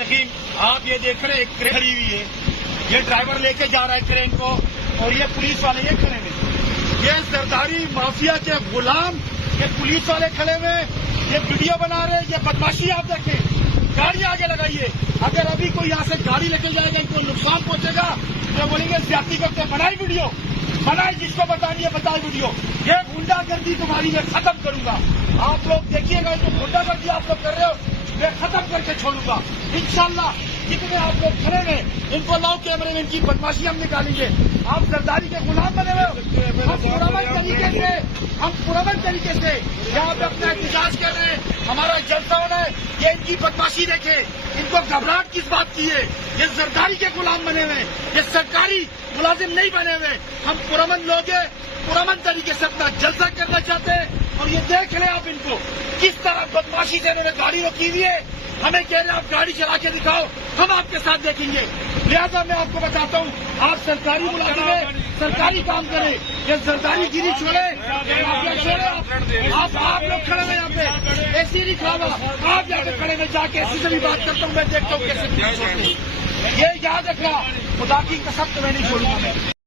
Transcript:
देखिए, आप ये देख रहे हैं एक क्रेन खड़ी हुई है, ये ड्राइवर लेके जा रहा है क्रेन को और ये पुलिस वाले ये खड़े हुए, ये सरदारी माफिया के गुलाम, ये पुलिस वाले खड़े हुए, ये वीडियो बना रहे, ये बदमाशी आप देखें। गाड़ी आगे लगाइए, अगर अभी कोई यहाँ से गाड़ी लेके जाएगा इनको नुकसान पहुंचेगा तो बोलेंगे ज्यादती करते, बनाई वीडियो, बनाई, जिसको बतानी है बताई वीडियो, ये गुंडागर्दी तुम्हारी मैं खत्म करूंगा। आप लोग देखिएगा, जो गुंडागर्दी आप लोग कर रहे हो मैं खत्म करके छोड़ूंगा इंशाल्लाह। जितने आप लोग खड़े हैं इनको लाओ कैमरे में, इनकी बदमाशी हम निकालेंगे। आप सरदारी के गुलाम बने हुए हो, हम पुरअमन तरीके से यहाँ पे अपना एहतजाज कर रहे हैं, हमारा जलसा होना है। ये इनकी बदमाशी देखे, इनको घबराहट किस बात की है, ये सरदारी के गुलाम बने हुए, ये सरकारी मुलाजिम नहीं बने हुए। हम पुरअमन लोग हैं, पुरअमन तरीके से अपना जलसा करना चाहते हैं। और ये देख लें आप इनको किस तरह बदमाशी से इन्होंने गाड़ी रोकी हुई है। हमें कह रहे हैं आप गाड़ी चला के दिखाओ, हम आपके साथ देखेंगे। लिहाजा मैं आपको बताता हूँ, आप सरकारी मुलाजिम हैं, सरकारी काम करें, ये सरकारी गिरी छोड़े, आप लोग खड़े हैं यहाँ पे, ऐसी नहीं खावा, आप यहाँ पे खड़े में जाके ऐसी से भी बात करता हूँ, मैं देखता हूँ कैसे ये याद रखना, खुदा की कसम तो मैं नहीं छोड़ूंगा।